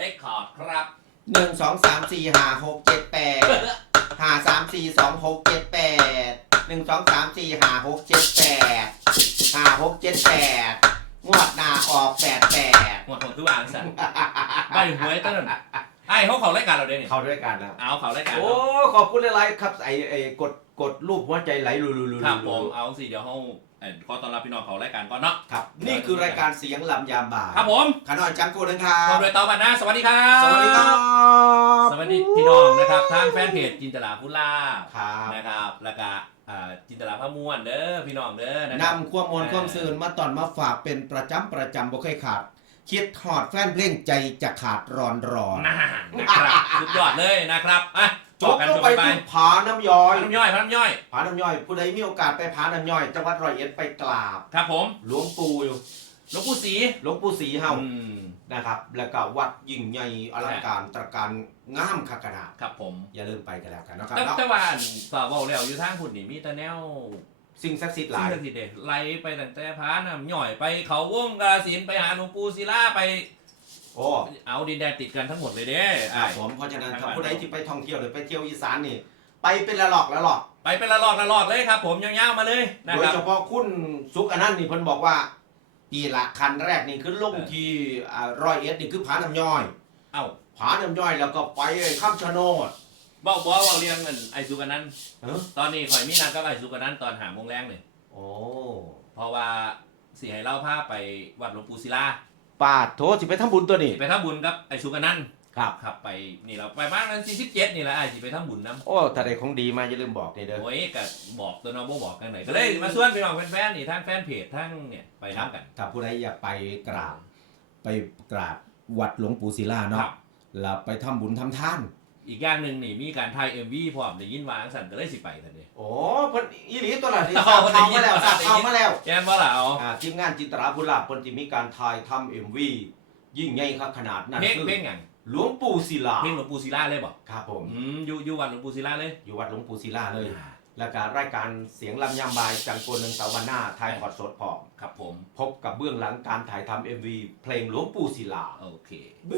ได้คอร์ดครับ หนึ่งสองสามสี่ห้าหกเจ็ดแปดห้าสามสี่สองหกเจ็ดแปดหนึ่งสองสามสี่ห้าหกเจ็ดแปดห้าหกเจ็ดแปดงวดหนาออกแปดแปดหมดผมคือวางสันใบหวยต้นนไอ้เขาเขารายการเราเด้เนี่ยเข้าด้วยกันนะเอาเขารายการโอ้เราขอบคุณหลายๆครับไอ้ไอ้กดกดรูปหัวใจไหลลุลุๆๆๆครับผมเอาสิเดี๋ยวเขา เอ่อขอต้อนรับพี่น้องเขารายการก่อนเนาะครับ นี่คือรายการเสียงลำยามบ่ายครับผมขนอยจังโกนึงครัพร้อบมด้วยต่อบันนะ สวัสดีครับสวัสดีครับสวัสดีพี่น้องนะครับทางแฟนเพจจินตลาพุลาครับนะครับแล้วก็อ่าจินตลาพระม่วนเด้อพี่น้องเด้อนะคนำรับความมวลความซื่นมาตอนมาฝากเป็นประจำประจำบ่เคยขาด คิดหอดแฟนเพลงใจจะขาดร้อนร้อนน่านะครับสุดยอดเลยนะครับอะ จบบกันลจงบไปไปที่ผาน้ำย้อยพน้ำย่อยพน้ำย่อย ผาน้ำย้อย ผู้ใดมีโอกาสไปผาน้ำย้อยจังหวัดร้อยเอ็ดไปกราบ ครับผมหลวงปู่อยู่หลวงปู่ศรีหลวงปู่ศรีเฮาอืมนะครับ แล้วก็วัดยิ่งใหญ่อลังการตระการงามขนาดครับผมอย่าลืมไปกันแล้วกันนะครับแต่เนาะแต่ว่าอันฝ่าเบาแล้วอยู่ทางหุ่นนี่มีแต่แนวสิ่งศักดิ์สิทธิ์หสิ่ลางยศักดิ์สิทธิ์เด็ไล่ไปตั้งแต่พาน้ำย่อยไปเขาวงกาสินไปหาหลวงปู่ศิลาไป โอ้เอาดินแดนติดกันทั้งหมดเลยเด้คไอ้รับผมเพราะฉะนั้นถ้าผู้ใดที่ไปท่องเที่ยวหรือไปเที่ยวอีสานนี่ ไปเป็นละหลอกละหลอกไปเป็นละลอกละลอกเลยครับ ผมยาวๆมาเลยนะโดคยรับ เฉพาะคุณสุกอันนั้นนี่เพิ่นบอกว่าปีละคันแรกนี่คือลงเออที่อ่าร้อยเอ็ดนี่คือผาน้ำย้อยเอ้าผาน้ำย้อยแล้วก็ไปข้ามชะโนดบอกบอกว่าเรียงเงินไอ้สุกันนั้น เออตอนนี้ข่อยมีนัดกับไอ้สุกันนั้นตอนหาโมงแรงเลยโอ้เพราะว่าสิให้เล่าภาพไปวัดหลวงปู่ศิลา ปาดโถสิไปทำบุญตัวนี้ ไปทำบุญกับไอ้สุกันนั้นครับ ครับไปนี่เราไปบ้านนั้นสี่สิบเจ็ดนี่แหละไอ้สิไปทำบุญน้ำโอ้ถ้าได้ของดีมาอย่าลืมบอกนี่เด้อโอ้ยก็บอกตัวน้องบ่บอกกันไหนก็เลยมาส่วนพี่น้องแฟนๆนี่ทั้งแฟนเพจทั้งเนี่ยไปทำกัน ถ้าผู้ใดอยากไปกราบ ไปกราบวัดหลวงปู่ศิลาครัเนาะบ แล้วไปทำบุญทำทาน อีกอย่างหนึ่งนี่มีการถ่ายเอ็มวีพร้อมได้ยินวาจั่งสันก็เลยสิไปทันที โอ้เพิ่นอีหลีตัวละที่เอาทราบได้ข่าวยินมาแล้วทราบข่าวมาแล้วแกนว่าล่ะเอาอ่าทีมงานจินตราพุลาเพิ่นสิมีการถ่ายทำ MV ยิ่งใหญ่ครับขนาดนั้นเพลงคือเพลงหยังหลวงปู่ศิลาเพลงหลวงปู่ศิลาเลยบอกครับผมอืมอยู่อยู่วัดหลวงปู่ศิลาเลยอยู่วัดหลวงปู่ศิลาเลย แล้วก็รายการเสียงลำยำบายจังโกนหนึ่งตะวันหน้าถ่ายทอดสดพร้อมครับผม พบกับเบื้องหลังการถ่ายทำ MV เพลงหลวงปู่ศิลา โอเค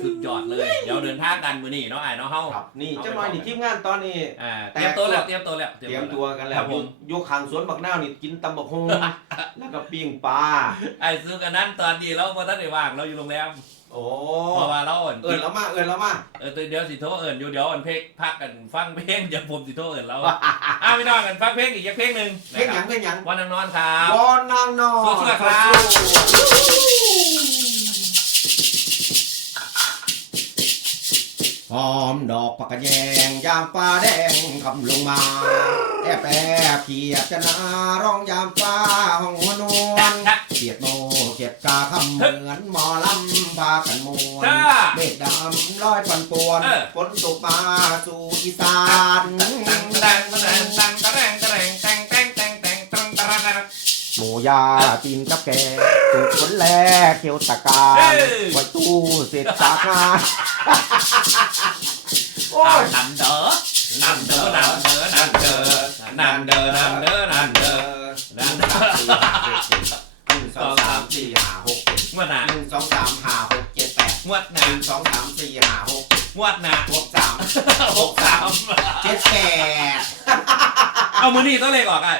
สุดยอดเลย เดี๋ยวเดินทางกันมือนี่เนาะไอ้เนาะเฮาครับนี่เอาไปเจ้าหน่อยนี่บอกกันทีมงานตอนนี้ อ่าแต่เตรียมตัวแล้วเตรียมตัวแล้วเตรียมตัวกันแล้ควรับผมยกขางสวนบักนาวนี่กินตำบักฮงแล้วก็ปิ้งปลา ไอ้ซื้อกันนั้นตอนนี้เราพอท่านได้ว่างเราอยู่โรงแรม โอ้เพราะว่าเราอ่อนเอินแล้วมาเอินแล้วมาเออเดี๋ยวสิโทรเอิญอยู่เดี๋ยวอ่อนเพลงพักกันฟังเพลงเดี๋ยวผมสิโทรเอิญเราอ้าวพี่น้องกันฟังเพลงอีกสักเพลงหนึ่งเพลงหยังเพลงหยังวันนางนอนครับบอนนางนอนสู้ๆครับหอมดอกปากกะแยงยามฟ้าแดงคำลงมาแอบแอบเขียดจะนาร้องยามฟ้าห้องหัวนวล เกียดโมเกียดกาคำเหมือนหมอลำพากันมวนจ้าเมฆดำลอยปันป่วนเออฝนตกมาสู่อีสานตังตังตังตังตังตังตังตังตังตังตังตังตังตังหมูยาตีนกับแกถูกฝนแลเขียวตะกาเอ้รยไว้ตู้เสร็จจากงานโอ้ยนันเด้อนันเด้อนันเด้อ ดแปดงวดหหน้านึ่งสองสามสี่ห้าหกงวดหน้าหกสามหกสามเจ็ดแปดเอามือนี่ต้องเลขออกไอ้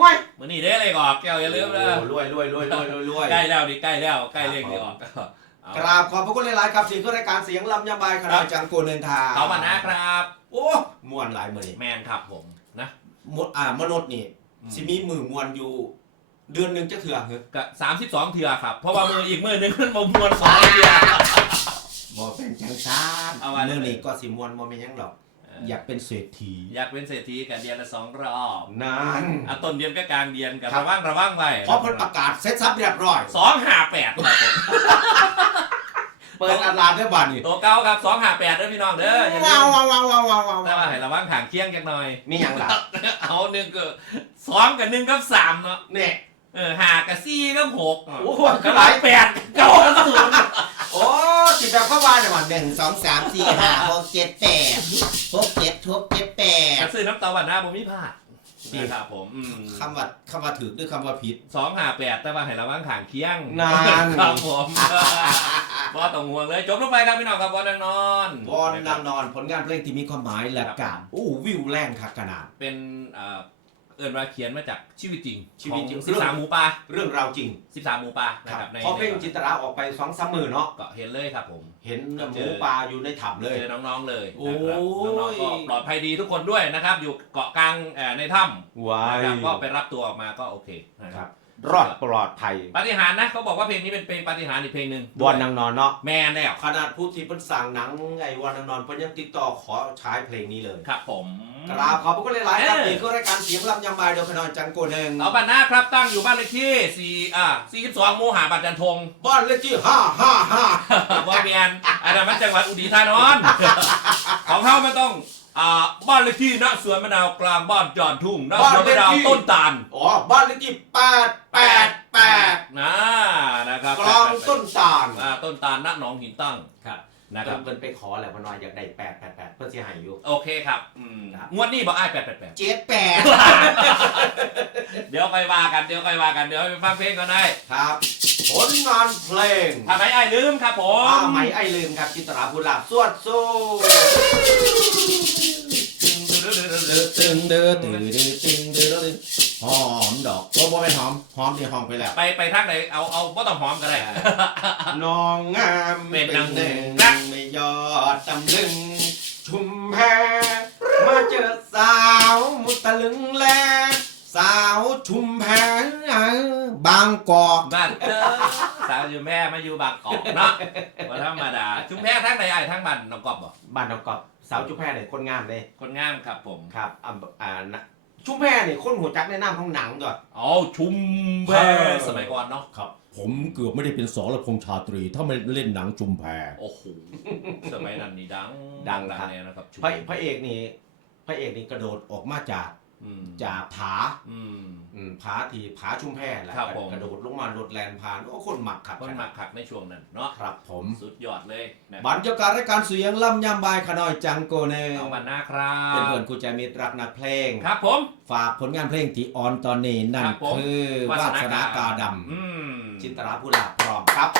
ว้ยมือนี่ได้เลขออกแก้วอย่าลืมนะโอ้รวยรวยรวยรวยรวยรวยใกล้แล้วดิใกล้แล้วใกล้เลขนี่ออกเอากราบขอบพระคุณหลายๆครับสิ่งคือรายการเสียงลำยำบายคณะจังโกนเดินทางเขามานะครับโอ้มวนหลายมือนี่แมนครับผมนะมดอ่ามนุษย์นี่สิมีมือมวนอยู่เดือนหนึ่งจะเถื่อเหรอก็สามสิบสองเถื่อครับ เพราะว่ามืออีกมือหนึงมันมมวนสองเถื่อบ่เป็น จังซานเอาว่าเรื่องนี้ก็สิมวนบ่เป็นหยังหรอก อยากเป็นเศรษฐีอยากเป็นเศรษฐีกันเดือนละสองรอบนั่นอะต้นเดือนก็กลางเดือนกับครับ ระว่างระว่างไว้เพราะเพิ่นประกาศเสร็จสับเรียบร้อยสองห้าแปดครับผมเปิดตลาดได้บ้านนี่ตัวเก้าครับสองห้าแปดเด้อพี่น้องเด้ออย่าลืว้าวมว้าวว้าวว้าวว้าวว้าวแต่ว่าให้ระวังถางเคียงจักหน่อย มีหยังล่ะเอาหนึ่งก็สองกับหนึ่งกับสามเนาะเนี่ยเออหากับสี่กับหกโอ้โหกับหลายแปดเก้ากับศูนย์ จิตแบบเข้าบ้านเนี่ยวันหนึ่งสองสามสี่ห้าหกเจ็ดแปดหกเจ็ดหกเจ็ดแปกดระซื้อน้ำตาวันหน้าผมมีพลาดนี่นะครับผมอืมคำว่าคำว่าถือด้วยคำว่าผิด สองห้าแปดแต่ว่าให้ระวังขางเคียงนาน ครับผมบอต้องห่วงเลย จบลงไปครับพี่น้องครับบอลนางนอนวอนนางนอนผลงานเพลงที่มีความหมายและกาอู้วิวแรงคักขนาด เป็นเอ่อ เอินว่าเขียนมาจากชีวิตจริงชีวิตจริง สิบสามหมูป่าเรื่องราวจริงสิบสามหมูป่านะครับในพอเพลงจินตราออกไปสองสามมือเนาะก็เห็นเลยครับผม เห็นหมูป่าอยู่ในถ้ำเลย เจอน้องๆเลยโอ้นะครับยน้องๆก็ปลอดภัยดีทุกคนด้วยนะครับ อยู่เกาะกลางเอ่อในถ้ำว้านะยครับก็ไปรับตัวออกมาก็โอเคนะคครัรับ บ รอดปลอดภัยปาฏิหารย์นะเขาบอกว่าเพลงนี้เป็นเพลงปาฏิหารย์อีกเพลงหนึ่งวอนนางนอนเนาะแมนแล้วขนาดผู้ที่เพิ่นสั่งหนังไอ้วอนนางนอนเพิ่นยังติดต่อขอฉายเพลงนี้เลยครับผมกราบขอบพระคุณหลายๆครับเอ้ยนี่คือรายการเสียงลำยำบายโดยพนอนจังโกหนึ่งเอาบัตรหน้าครับตั้งอยู่บ้านเลขที่สี่อ่าสี่สิบสองมูหาบัตรจันทงบ้านเลขที่ห้าห้าห้าบ่เมียนอันนั้นมันจังหวัดอุดีธานอนของเขามันต้อง อ่าบ้านเลขที่ณสวนมะนาวกลางบ้านจอนทุ่งณสวนมะนาวต้นตาลอ๋อบ้านเลขที่แปดแปดแปดนะนะครับกลางต้นตาลอ่าต้นตาลณหนองหินตั้งครับนะครับเพิ่นไปขอแหละพนอยอยากได้แปดแปดแปดเพื่อสิให้อยู่ โอเคครับอืมครับงวดนี้บอกไอ้แปดแปดแปดเจ็ดแปดเดี๋ยวค่อยว่ากันเดี๋ยวค่อยว่ากันเดี๋ยวไปฟังเพลงก่อนได้ครับ ผลงานเพลงทำไมไอ้ลืมครับผมผ้าไหมไอ้ลืมครับจิตราภูลาบสวดสู้ตึงเดือตึงเดือตึงเดือตึงหอมดอกโอ้บ่เป็นหอมหอมที่หอมไปแล้ว ไปไปทักไหนเอาเอาไม่ต้องหอมก็ได้น้องงามเป็นนางหนึ่งรักไม่ยอดตำลึง ชุมแพมาเจอสาวมุตะลึงแลสาวชุมแพบางกอกบ้านเจอสาวอยู่แม่มาอยู่บางกอกเนาะว่าธรรมดาชุมแพทั้งไหนไอ้ทั้งบ้านน้องกอบบ่บ้านน้องกอกสาวชุมแพเนี่ยคนงามเลยคนงามครับผมครับอ่าอ่านะชุมแพเนี่ยคนหัวจักในน้ำของหนังก่อนเอาชุมแพเออสมัยก่อนเนาะครับ ผมเกือบไม่ได้เป็นสรพงษ์ชาตรี ถ้าไม่เล่นหนังจุมแพโอ้โหสมัยนั้นนี่ดังดังครับแน่นะครับชุมพระพระเอกนี่พระเอกนี่กระโดดออกมาจากอืม จากผาอืมอืมผาที่ผาชุมแพแหละครับผม กระโดดลงมาโดดแลนผ่านโอ้คนหมักครับคนมาขักในช่วงนั้นเนาะครับผม สุดยอดเลยนะบรรยากาศรายการเสียงลำยำบายขน้อยจังโกเนเอาบันหน้าครัเป็นบเพื่อนคู่ใจมิตรรักนักเพลง ครับผม ฝากผลงานเพลงที่ออนตอนนี้นั่นครับผม คือวาสนากาดอืมำจินตราภูลาภพร้อมครับ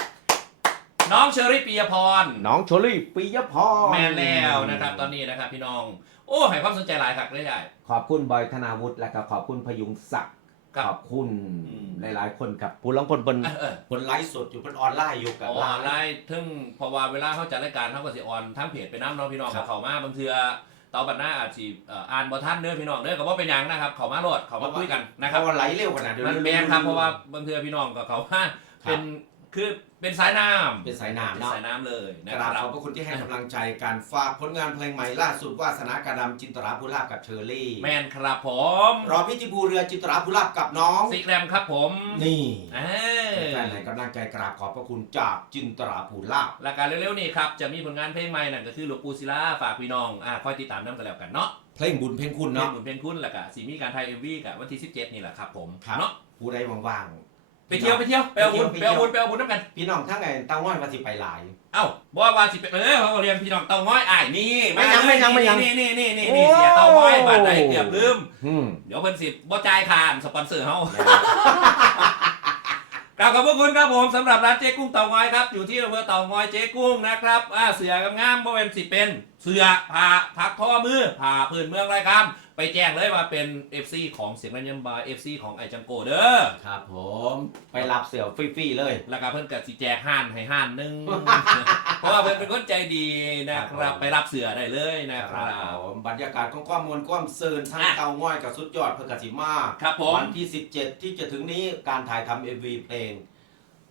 น้องเชอรี่ปียพร น้องโชลี่ปิยพร แมนแล้วนะครับตอนนี้นะครับพี่น้อง โอ้ให้ความสนใจหลายครับเลยใหญ่ขอบคุณบอยธนาวุฒิและก็ขอบคุณพยุงศักดิ์ครับขอบคุณอืม หลายๆ คนกับผู้ร้องคนบน เออเออคนไลฟ์สดอยู่บนออนไลน์อยู่กับออนไลน์ถึงเพราะว่าเวลาเขาจัดรายการเขาก็สิออนทั้งเพจไปน้ำเน้องพี่น้องครับเขามาบางเทือเตาบันหน้าอาจสิเอ่ออ่านบ่ท่านเด้อพี่น้องเด้อก็บ่เป็นหยังนะครับ เขามาโหลดเขามาคุยกันนะนะคครัรับบว่าไหลเร็วขนาดเดี๋ยวมันแมนครับเพราะว่าบางเทือพี่น้องก็เขามาเป็น คือเป็นสายน้ำเป็นสายน้ำเป็นเนาะสายน้ำเลยนะกคราบรับขอบพระคุณที่ให้กำลังใจการฝากผลงานเพลงใหม่ล่าสุดวาสนากาดำจินตราภูลาภกับเชอรี่แมนครับผมรอพิจิภูเรือจินตราภูลาภกับน้องซิกแรมครับผมนี่เออแฟนๆให้กำลังใจกราบขอบพระคุณจากจินตราภูลาภรายการเร็วๆนี่ครับจะมีผลงานเพลงใหม่นั่นก็คือหลวงปู่ศิลาฝากพี่น้องอ่าคอยติดตามน้ำกันแล้วกันเนาะเพลงบุญเพลงคุณเพลงเนาะบุญเพลงคุณแล้วก็สีมีการไทยเอ็มวีกับวันที่ 17 นี่แหละครับผมครับ เนาะผู้ใดว่าง ไปเที่ยวไปเที่ยวไปเอาบุญไปไปเที่ยวเอาบุญไปเอาบุญน้ำกันๆพี่น้องทั้งไงเต้าง้อยมาสิไปหลาย เอ้าบอกว่าสิไปเออเขาก็เรียนพี่น้องเต้าง้อยอ้ายนี่ไม่ยังไม่ยังไม่ยังนี่นี่นี่นี่นี่เสียเต้าง้อยบาดใดเกือบลืมอืมเดี๋ยวเพิ่นสิบ่จ่ายค่าสปอนเซอร์เฮากราบขอบพระคุณครับผมสำหรับร้านเจ๊กุ้งเต่างอยครับอยู่ที่อำเภอเต่างอยเจ๊กุ้งนะครับอ่าเสือกงามๆบ่เป็นสิเป็น เสือผ่าพักข้อมือผ่าพื้นเมืองไรครับ ไปแจ้งเลยว่าเป็น FC ของเสียงรัญญบาย FC ของไอจังโกเด้อครับผมไปรับเสี่ยวฟรีๆเลย แล้วก็เพิ่นก็สิแจกห่านให้ห่านหนึง เพราะว่าเพิ่นเป็นคนใจดีนะครับไปรับเสือได้เลยนะครับผมบรรยากาศของความมวลความเซินทั้งอะ เตาง้อยกับสุดยอดเพื่อกสิมาครับผม วันที่ 17 ที่จะถึงนี้การถ่ายทำเอวีเพลง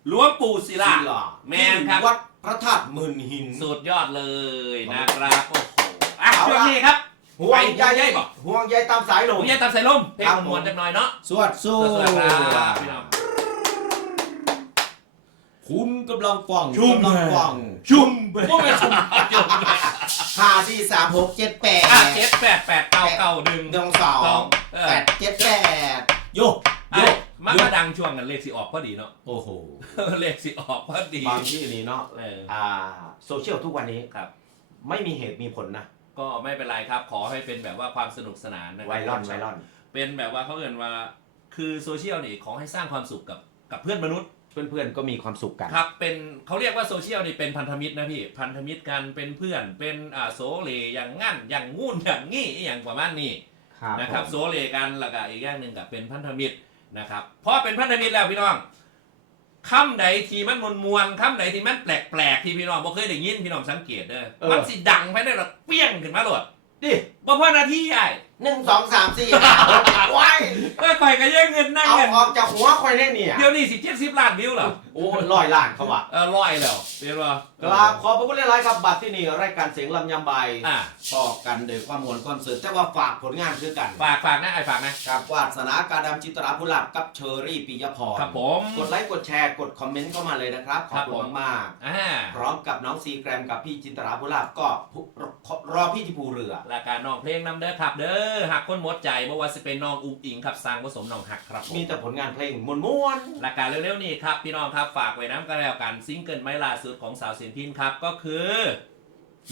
หลวงปู่ศิลา ศิลาแม่นครับ ที่วัด พระธาตุหมื่นหิน สุดยอดเลยนะครับโอ้โหอะเอาละ ช่วงนี้ครับห่วงใยไปห่วงใยบ่ห่วงใยตามสายลม ผมจะตามใส่ลมเพลงครับผม มวนๆจังหน่อยเนาะสวัสดีสวัสดีครับพี่น้อง คุณกำลังฟังชุ่ม กำลังฟังชุ่มพวกไม่ชุ่มชุ่มห้าสี่สามหกเจ็ดแปดอะเจ็ดแปดแปดเก้าเก้าหนึ่งหนึ่งสอสองงเออ แปดเจ็ดแปดโยไอ้โย มันมาดังช่วงกันเลขสิออกพอดีเนาะ โอ้โห เลขสิออกพอดีบางที่นี่เนาะเออ อ่าโซเชียลทุกวันนี้ครับ ไม่มีเหตุมีผลนะ ก็ไม่เป็นไรครับ ขอให้เป็นแบบว่าความสนุกสนานนะคไวรับรอนไวรอนเป็นแบบว่าเขาเอ่นว่า คือโซเชียลนี่ขอให้สร้างความสุขกับกับเพื่อนมนุษย์ เพื่อนๆก็มีความสุขกัน ครับเป็นเขาเรียกว่าโซเชียลนี่เป็นพันธมิตรนะพี่ พันธมิตรกันเป็นเพื่อน เป็นอ่าโซเลอย่างงั้นอย่างงู้นอย่างงี้อย่างประมาณนี้ครับนะครับผม โซเลกันแล้วก็อีกอย่างหนึ่งก็เป็นพันธมิตร นะครับเพราะเป็นพันธมิตรแล้วพี่น้องคำใดที่มันมวลมวลๆคำใดที่มันแปลกๆที่พี่น้องบ่เคยได้ยินพี่น้องสังเกตเด้อมันสิดังไปได้หรอเปี้ยงขึ้นมาโหลดดิบ่พอนาทีใหญ่ หนึ่งสองสามสี่ห้าหกเจ็ดว้ายก็ข่อยก็แย่งเงินนั่งเอาเงินออกจากหัวคอยได้เนี่ย เดี๋ยวนี้สิเจ็ดสิบล้านวิวเหรอโอ้ลอยล้านเขาว่ะเออร้อยแล้วเรียนว่ากราบขอบพระคุณหลายๆครับบัตรที่นี่รายการเสียงลำยำใบอ่าต่อกันโดยความมวลความสื่อแต่ว่าฝากผลงานคือกันฝากฝากนะไอ้ฝากนะ กับวาสนาการดำจิตราภูหลับกับเชอรี่ปิยพรครับผม กดไลค์กดแชร์กดคอมเมนต์เข้ามาเลยนะครับขครัอบบคุผณมมากอ่าๆพร้อมกับน้องซีแกรมกับพี่จินตราภูหลับก็ผู้รอพี่ที่ภูเรือ รายการน้องเพลงนำเด้อครับเด้อหักคนหมดใจบ่ว่าสิเป็นน้องอุ้งอิงครับสร้างผสมน้องหักครับผมมีแต่ผลงานเพลงมวนม้วนรายการเร็วๆนี้ครับพี่น้องครับฝากไว้น้ำกันแล้วกันซิงเกิลไม้ล่าสุดของสาวเสียงพินครับก็คือๆ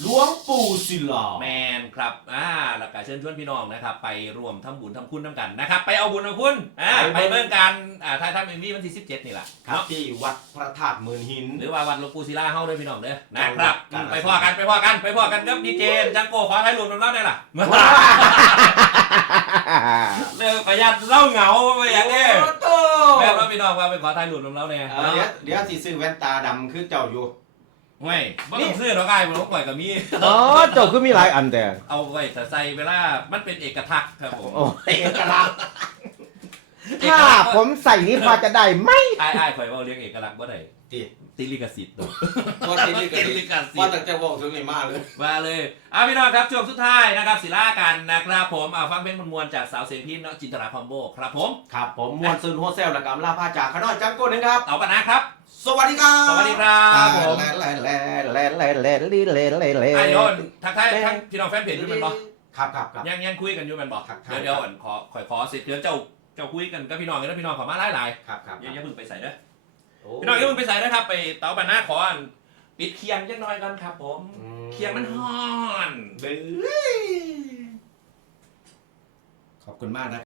หลวงปู่ศิลา แมนครับอ่าแล้วก็เชิญชวนพี่น้องนะครับไปรวมทำบุญทำคุณน้ำกันนะครับ ไปเอาบุญเอาคุณอ่าไปเบิ่งกันอ่าถ่ายทำเอ็มวีวันที่ 17 นี่แหละครับเนาะที่วัดพระธาตุหมื่นหิน หรือว่าวันหลวงปู่ศิลาเฮาด้วยพี่น้องเด้อนะครับครับไปพ่อกันไปพ่อกันไปพ่อกันครับดีเจจังโก้ขอถ่ายรูปน้ำเล่าได้ล่ะเลิกประหยัดเล่าเหงาไปอย่างนี้โอ้โตแม่เราพี่น้องว่าไปขอถ่ายรูปน้ำเล่าเนี่ยเออเดี๋ยวเดี๋ยวสิซื้อแว่นตาดำคือเจ้าอยู่ ไม่บ่ต้องซื้อหรอกไอ้บ่ต้องปล่อยกับมีอ๋อเจ้าคือมีหลายอันแต่ เอาไว้ใส่เวลามันเป็นเอกทักษณ์ครับผมโอ้เอกลักษณ์เอกถ้าลักษณ์ผมใส่นี่พอจะได้ไหมไอ้ไอ้ข่อยเว่าเรียกเอกลักษณ์บ่ได้ติติลิกสิทธิ์ตัวว่าติลิกติลิสิทธิ์กสิว่าทธิ์ตั้งแต่บอกถึงนี่มาเลย มาเลยอะพี่น้องครับช่วงสุดท้ายนะครับศิลากันนะครับผมเอาฟังเพลงมวลๆจากสาวเสียงพินเนาะจินตราพรหมโบครับผมครับ ผมมวนซืนหัวเซลและกำลาผ้าจากขน้อยจังโก้นึงครับเอากันนะครับ สวัสดีครับ สวัสดีครับผมแลแลแล แลแลลีเลเลเลไอ้โยนทักทายทักพี่น้องแฟนเพจอยู่เป็นบ่ครับครับครับ ยังยังคุยกันอยู่เป็นบ่ครับ เดี๋ยวเดี๋ยวอ่อนขอขอขอสิเดี๋ยวเจ้าเจ้าคุยกันกับพี่น้องกันแล้วพี่น้องขอมาหลายครับครับอย่าอย่าเพิ่งไปใส่เด้อโพี่น้องอย่าเพิ่งไปใส่นะครับ ไปเตาบันหน้าขออันปิดเคียงจักหน่อยกันครับผม อืเคียงมันฮ้อนเบ้ขอบคุณมากนะ